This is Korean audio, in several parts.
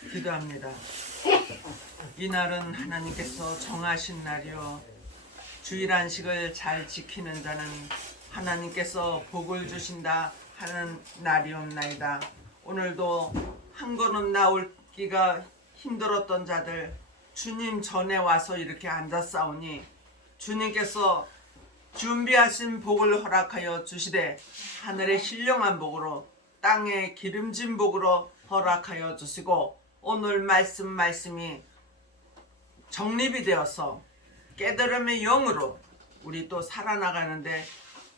기도합니다. 이날은 하나님께서 정하신 날이요 주일 안식을 잘 지키는 자는 하나님께서 복을 주신다 하는 날이옵나이다. 오늘도 한 걸음 나올기가 힘들었던 자들 주님 전에 와서 이렇게 앉았사오니 주님께서 준비하신 복을 허락하여 주시되 하늘의 신령한 복으로 땅의 기름진 복으로 허락하여 주시고 오늘 말씀이 정립이 되어서 깨달음의 영으로 우리 또 살아나가는데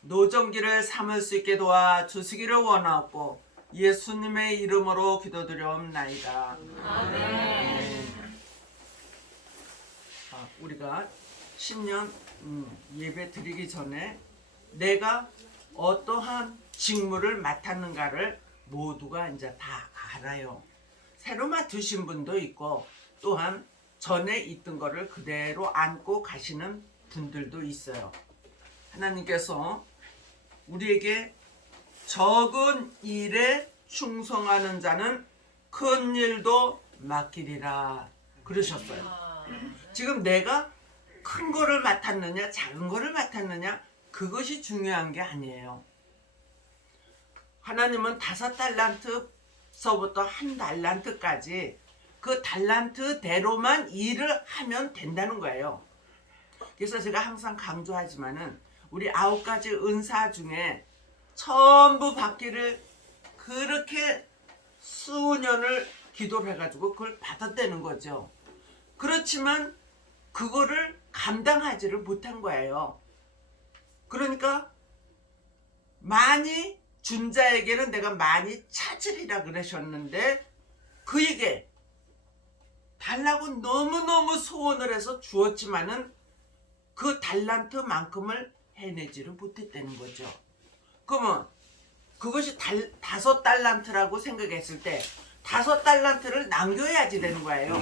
노정기를 삼을 수 있게 도와주시기를 원하옵고 예수님의 이름으로 기도드려옵나이다. 아멘. 우리가 신년 예배 드리기 전에 내가 어떠한 직무를 맡았는가를 모두가 이제 다 알아요. 새로 맡으신 분도 있고 또한 전에 있던 거를 그대로 안고 가시는 분들도 있어요. 하나님께서 우리에게 적은 일에 충성하는 자는 큰 일도 맡기리라 그러셨어요. 지금 내가 큰 거를 맡았느냐 작은 거를 맡았느냐 그것이 중요한 게 아니에요. 하나님은 5달란트서부터 1달란트까지 그 달란트대로만 일을 하면 된다는 거예요. 그래서 제가 항상 강조하지만은 우리 9가지 은사 중에 전부 받기를 그렇게 수년을 기도를 해가지고 그걸 받았다는 거죠. 그렇지만 그거를 감당하지를 못한 거예요. 그러니까 많이 준 자에게는 내가 많이 찾으리라 그러셨는데 그에게 달라고 너무너무 소원을 해서 주었지만은 그 달란트만큼을 해내지를 못했다는 거죠. 그러면 그것이 5달란트라고 생각했을 때 5달란트를 남겨야지 되는 거예요.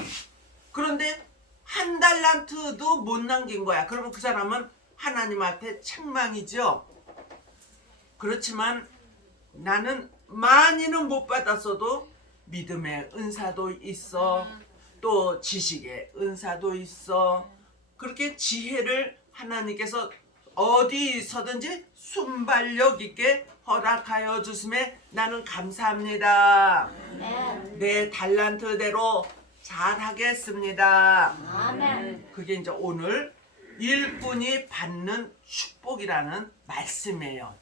그런데 1달란트도 못 남긴 거야. 그러면 그 사람은 하나님한테 책망이죠. 그렇지만 나는 많이는 못 받았어도 믿음의 은사도 있어, 또 지식의 은사도 있어. 그렇게 지혜를 하나님께서 어디서든지 순발력 있게 허락하여 주심에 나는 감사합니다. 내 달란트대로 잘하겠습니다. 아멘. 그게 이제 오늘 일꾼이 받는 축복이라는 말씀이에요.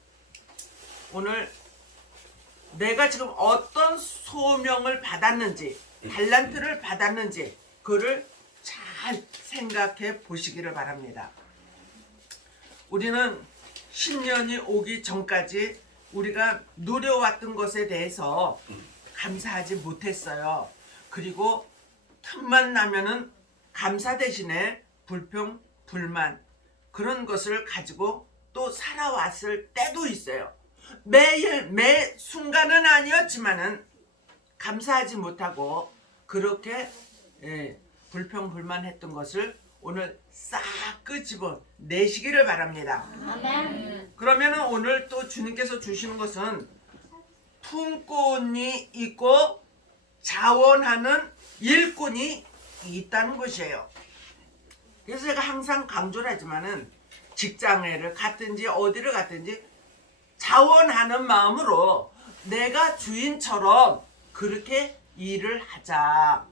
오늘 내가 지금 어떤 소명을 받았는지 달란트를 받았는지 그를 잘 생각해 보시기를 바랍니다. 우리는 신년이 오기 전까지 우리가 누려왔던 것에 대해서 감사하지 못했어요. 그리고 틈만 나면은 감사 대신에 불평, 불만 그런 것을 가지고 또 살아왔을 때도 있어요. 매일 매 순간은 아니었지만은 감사하지 못하고 그렇게 불평, 불만했던 것을 오늘 싹 끄집어 내시기를 바랍니다. 아멘. 그러면은 오늘 또 주님께서 주시는 것은 품꾼이 있고 자원하는 일꾼이 있다는 것이에요. 그래서 제가 항상 강조를 하지만은 직장을 갔든지 어디를 갔든지 자원하는 마음으로 내가 주인처럼 그렇게 일을 하자.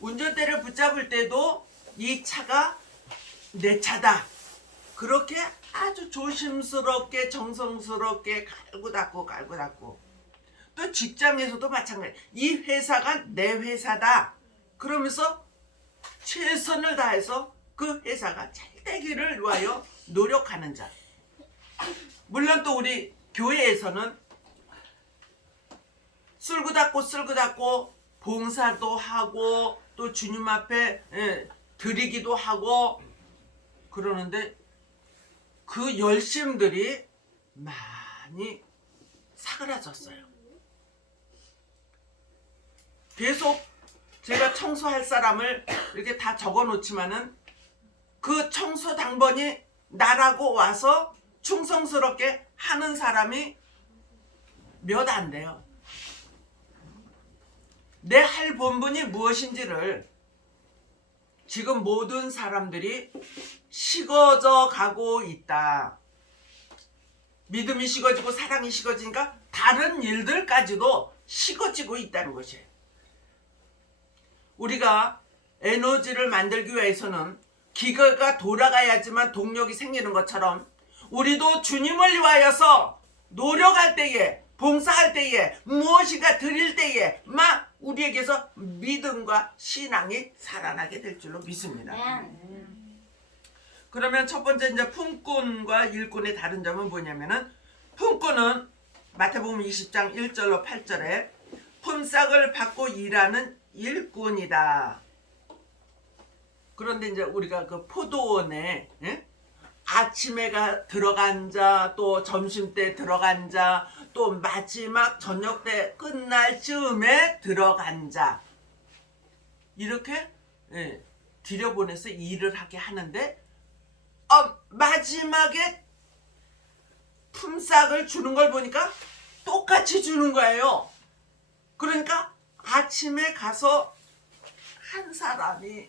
운전대를 붙잡을 때도 이 차가 내 차다. 그렇게 아주 조심스럽게 정성스럽게 갈고 닦고 또 직장에서도 마찬가지. 이 회사가 내 회사다. 그러면서 최선을 다해서 그 회사가 잘 되기를 위하여 노력하는 자. 물론 또 우리 교회에서는 쓸고 닦고 봉사도 하고 또 주님 앞에 드리기도 하고 그러는데 그 열심들이 많이 사그라졌어요. 계속 제가 청소할 사람을 이렇게 다 적어 놓지만은 그 청소 당번이 나라고 와서 충성스럽게 하는 사람이 몇 안 돼요. 내 할 본분이 무엇인지를 지금 모든 사람들이 식어져 가고 있다. 믿음이 식어지고 사랑이 식어지니까 다른 일들까지도 식어지고 있다는 것이에요. 우리가 에너지를 만들기 위해서는 기계가 돌아가야지만 동력이 생기는 것처럼 우리도 주님을 위하여서 노력할 때에, 봉사할 때에, 무엇인가 드릴 때에 막 우리에게서 믿음과 신앙이 살아나게 될 줄로 믿습니다. 그러면 첫 번째 이제 품꾼과 일꾼의 다른 점은 뭐냐면은, 품꾼은 마태복음 20장 1절로 8절에 품삯을 받고 일하는 일꾼이다. 그런데 이제 우리가 그 포도원에 아침에 들어간 자, 또 점심 때 들어간 자, 또 마지막 저녁 때 끝날 즈음에 들어간 자, 이렇게 들여보내서 일을 하게 하는데, 마지막에 품삯을 주는 걸 보니까 똑같이 주는 거예요. 그러니까 아침에 가서 한 사람이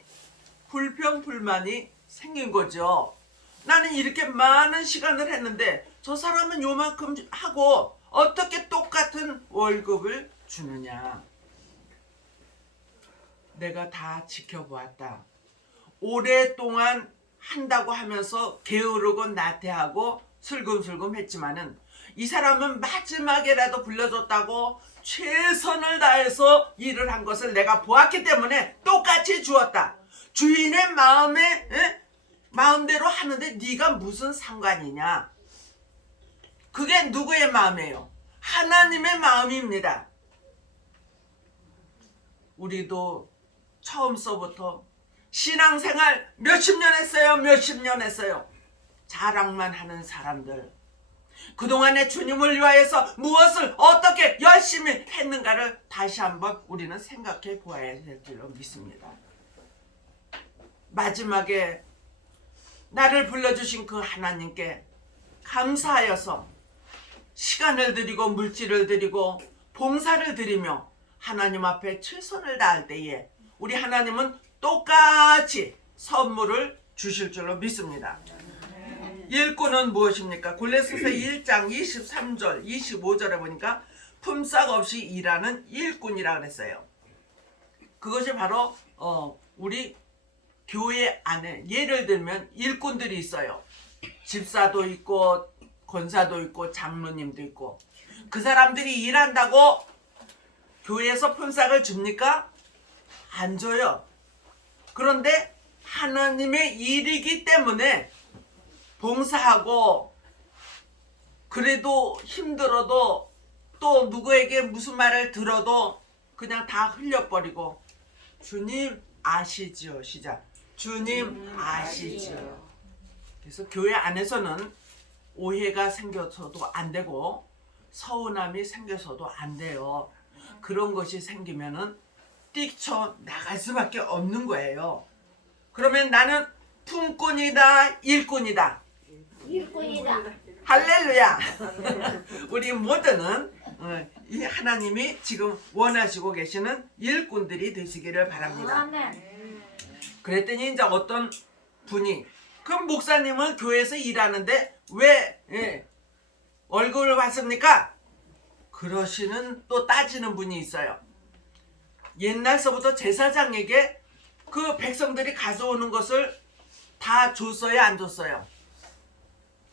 불평불만이 생긴 거죠. 나는 이렇게 많은 시간을 했는데 저 사람은 요만큼 하고 어떻게 똑같은 월급을 주느냐. 내가 다 지켜보았다. 오랫동안 한다고 하면서 게으르고 나태하고 슬금슬금 했지만은 이 사람은 마지막에라도 불려줬다고 최선을 다해서 일을 한 것을 내가 보았기 때문에 똑같이 주었다. 주인의 마음대로 하는데 네가 무슨 상관이냐. 그게 누구의 마음이에요? 하나님의 마음입니다. 우리도 처음서부터 신앙생활 몇십 년 했어요. 자랑만 하는 사람들, 그동안에 주님을 위하여서 무엇을 어떻게 열심히 했는가를 다시 한번 우리는 생각해 보아야 될 줄로 믿습니다. 마지막에 나를 불러주신 그 하나님께 감사하여서 시간을 드리고 물질을 드리고 봉사를 드리며 하나님 앞에 최선을 다할 때에 우리 하나님은 똑같이 선물을 주실 줄로 믿습니다. 일꾼은 무엇입니까? 골로새서 1장 23절 25절에 보니까 품삯 없이 일하는 일꾼이라 그랬어요. 그것이 바로 우리 교회 안에 예를 들면 일꾼들이 있어요. 집사도 있고 권사도 있고 장로님도 있고, 그 사람들이 일한다고 교회에서 품삯을 줍니까? 안 줘요. 그런데 하나님의 일이기 때문에 봉사하고, 그래도 힘들어도 또 누구에게 무슨 말을 들어도 그냥 다 흘려버리고 주님 아시지요. 시작. 주님 아시지요. 그래서 교회 안에서는 오해가 생겨서도 안 되고 서운함이 생겨서도 안 돼요. 그런 것이 생기면은 뛰쳐 나갈 수밖에 없는 거예요. 그러면 나는 품꾼이다, 일꾼이다. 일꾼이다. 할렐루야. 우리 모두는 이 하나님이 지금 원하시고 계시는 일꾼들이 되시기를 바랍니다. 아멘. 그랬더니 이제 어떤 분이, 그럼 목사님은 교회에서 일하는데 왜 월급을 받습니까? 그러시는 또 따지는 분이 있어요. 옛날서부터 제사장에게 그 백성들이 가져오는 것을 다 줬어요, 안 줬어요?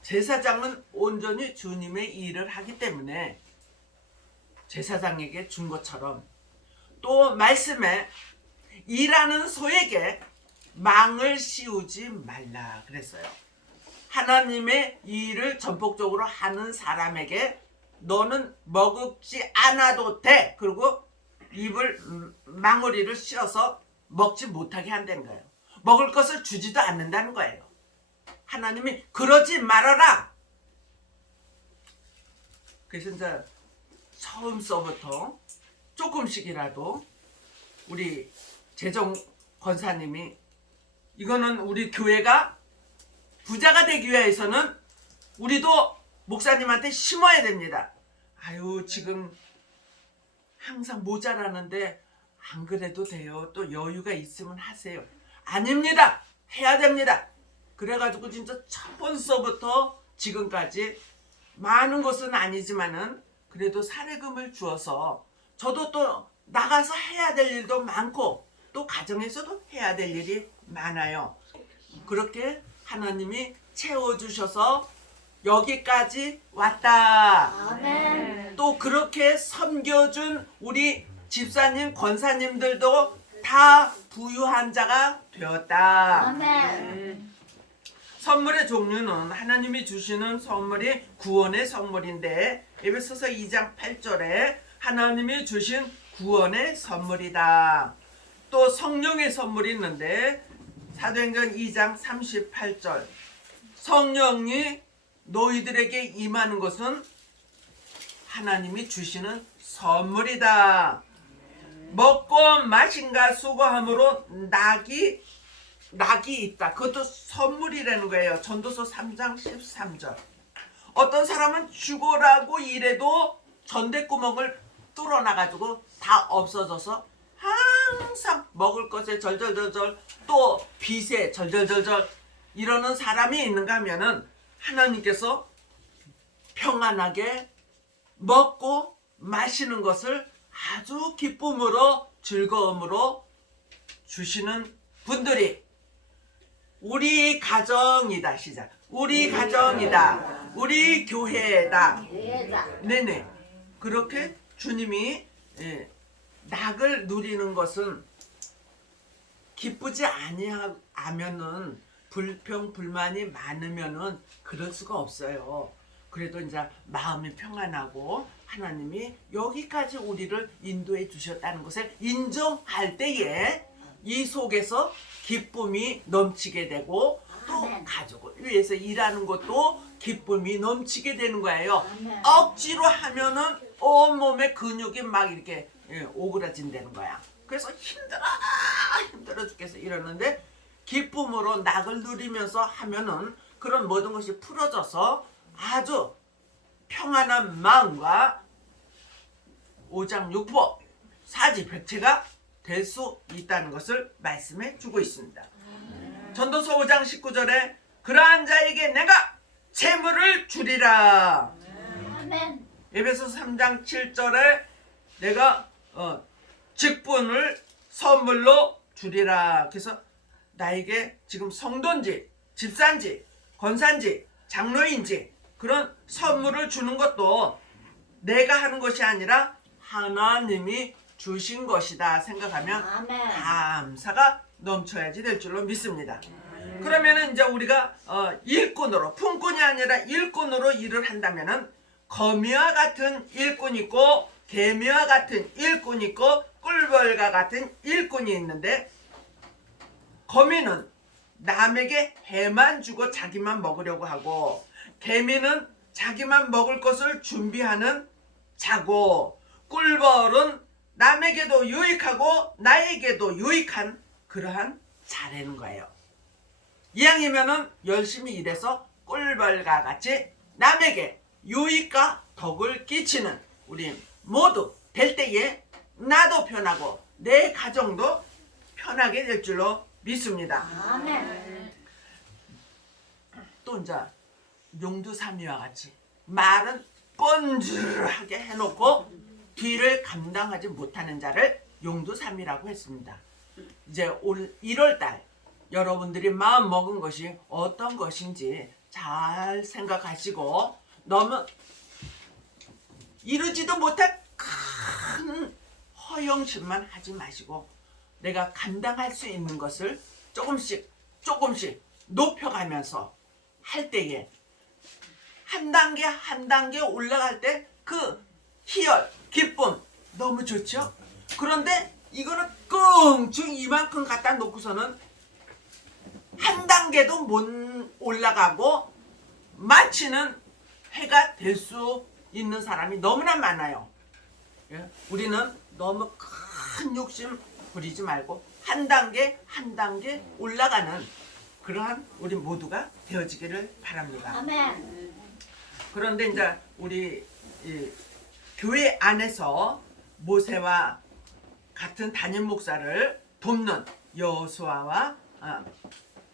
제사장은 온전히 주님의 일을 하기 때문에 제사장에게 준 것처럼, 또 말씀에 일하는 소에게 망을 씌우지 말라 그랬어요. 하나님의 일을 전폭적으로 하는 사람에게 너는 먹지 않아도 돼. 그리고 입을 망우리를 씌워서 먹지 못하게 한다는 거예요. 먹을 것을 주지도 않는다는 거예요. 하나님이 그러지 말아라. 그래서 이제 처음서부터 조금씩이라도 우리 재정 권사님이, 이거는 우리 교회가 부자가 되기 위해서는 우리도 목사님한테 심어야 됩니다. 아유, 지금 항상 모자라는데 안 그래도 돼요. 또 여유가 있으면 하세요. 아닙니다. 해야 됩니다. 그래가지고 진짜 첫 번서부터 지금까지 많은 것은 아니지만은 그래도 사례금을 주어서 저도 또 나가서 해야 될 일도 많고 또 가정에서도 해야 될 일이 많아요. 그렇게 하나님이 채워주셔서 여기까지 왔다. 아멘. 또 그렇게 섬겨준 우리 집사님, 권사님들도 다 부유한 자가 되었다. 아멘. 선물의 종류는 하나님이 주시는 선물이 구원의 선물인데 에베소서 2장 8절에 하나님이 주신 구원의 선물이다. 또 성령의 선물이 있는데 사도행전 2장 38절 성령이 너희들에게 임하는 것은 하나님이 주시는 선물이다. 먹고 마신가 수고함으로 낙이 있다. 그것도 선물이라는 거예요. 전도서 3장 13절. 어떤 사람은 죽어라고 일해도 전대구멍을 뚫어놔가지고 다 없어져서 항상 먹을 것에 절절절절 또 빚에 절절절절 이러는 사람이 있는가 하면은 하나님께서 평안하게 먹고 마시는 것을 아주 기쁨으로 즐거움으로 주시는 분들이 우리 가정이다. 시작. 우리 가정이다. 우리 교회다. 교회다. 네네. 그렇게 주님이 낙을 누리는 것은 기쁘지 아니하면은 불평 불만이 많으면은 그럴 수가 없어요. 그래도 이제 마음이 평안하고 하나님이 여기까지 우리를 인도해 주셨다는 것을 인정할 때에 이 속에서 기쁨이 넘치게 되고 또 아멘. 가족을 위해서 일하는 것도 기쁨이 넘치게 되는 거예요. 아멘. 억지로 하면은 온몸에 근육이 막 이렇게 오그라진다는 거야. 그래서 힘들어 죽겠어 이러는데 기쁨으로 낙을 누리면서 하면은 그런 모든 것이 풀어져서 아주 평안한 마음과 오장육부 사지백체가 될 수 있다는 것을 말씀해 주고 있습니다. 전도서 5장 19절에 그러한 자에게 내가 재물을 주리라. 아멘. 에베소서 3장 7절에 내가 직분을 선물로 주리라. 그래서 나에게 지금 성도인지 집사인지 권사인지 장로인지 그런 선물을 주는 것도 내가 하는 것이 아니라 하나님이 주신 것이다 생각하면 아멘. 감사가 넘쳐야지 될 줄로 믿습니다. 그러면은 이제 우리가 일꾼으로 품꾼이 아니라 일꾼으로 일을 한다면은 거미와 같은 일꾼이 있고 개미와 같은 일꾼이 있고 꿀벌과 같은 일꾼이 있는데 거미는 남에게 해만 주고 자기만 먹으려고 하고 개미는 자기만 먹을 것을 준비하는 자고 꿀벌은 남에게도 유익하고 나에게도 유익한 그러한 자라는 거예요. 이왕이면은 열심히 일해서 꿀벌과 같이 남에게 유익과 덕을 끼치는 우리 모두 될 때에 나도 편하고 내 가정도 편하게 될 줄로 믿습니다. 아멘. 또 이제 용두사미와 같이 말은 뻔질하게 해놓고 뒤를 감당하지 못하는 자를 용두사미라고 했습니다. 이제 올 1월달 여러분들이 마음 먹은 것이 어떤 것인지 잘 생각하시고 너무 이루지도 못할 큰 허영심만 하지 마시고 내가 감당할 수 있는 것을 조금씩 높여가면서 할 때에 한 단계 올라갈 때 그 희열, 기쁨 너무 좋죠? 그런데 이거는 끙충 이만큼 갖다 놓고서는 한 단계도 못 올라가고 마치는 해가 될 수 있는 사람이 너무나 많아요. 예? 우리는 너무 큰 욕심 부리지 말고 한 단계 올라가는 그러한 우리 모두가 되어지기를 바랍니다. 아멘. 그런데 이제 우리 이 교회 안에서 모세와 같은 담임 목사를 돕는 여호수아와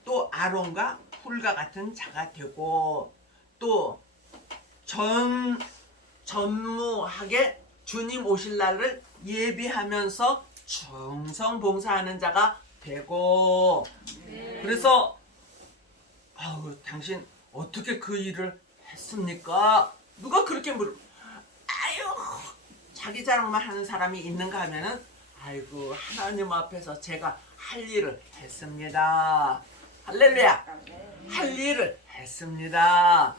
또 아론과 훌과 같은 자가 되고, 또 전무하게 주님 오실 날을 예비하면서 충성 봉사하는 자가 되고. 그래서 당신 어떻게 그 일을 했습니까? 누가 그렇게 아유, 자기 자랑만 하는 사람이 있는가 하면은, 아이고, 하나님 앞에서 제가 할 일을 했습니다. 할렐루야. 할 일을 했습니다.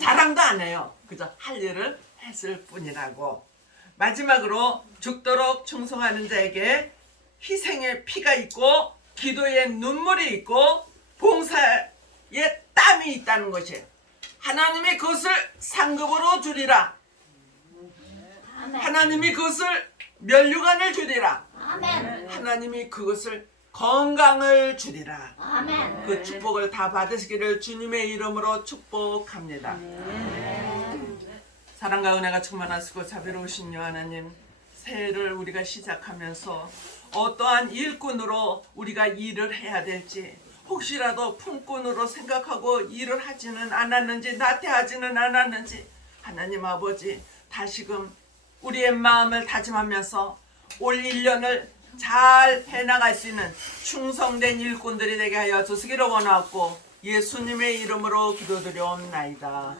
자랑도 안 해요. 그저 할 일을 했을 뿐이라고. 마지막으로 죽도록 충성하는 자에게 희생의 피가 있고 기도의 눈물이 있고 봉사의 땀이 있다는 것이에요. 하나님이 그것을 상급으로 주리라. 아멘. 하나님이 그것을 면류관을 주리라. 아멘. 하나님이 그것을 건강을 주리라. 아멘. 그 축복을 다 받으시기를 주님의 이름으로 축복합니다. 사랑과 은혜가 충만하시고 자비로우신 여 하나님, 새해를 우리가 시작하면서 어떠한 일꾼으로 우리가 일을 해야 될지, 혹시라도 품꾼으로 생각하고 일을 하지는 않았는지, 나태하지는 않았는지, 하나님 아버지, 다시금 우리의 마음을 다짐하면서 올 1년을 잘 해나갈 수 있는 충성된 일꾼들이 되게 하여 주시기를 원하고 예수님의 이름으로 기도드려옵나이다.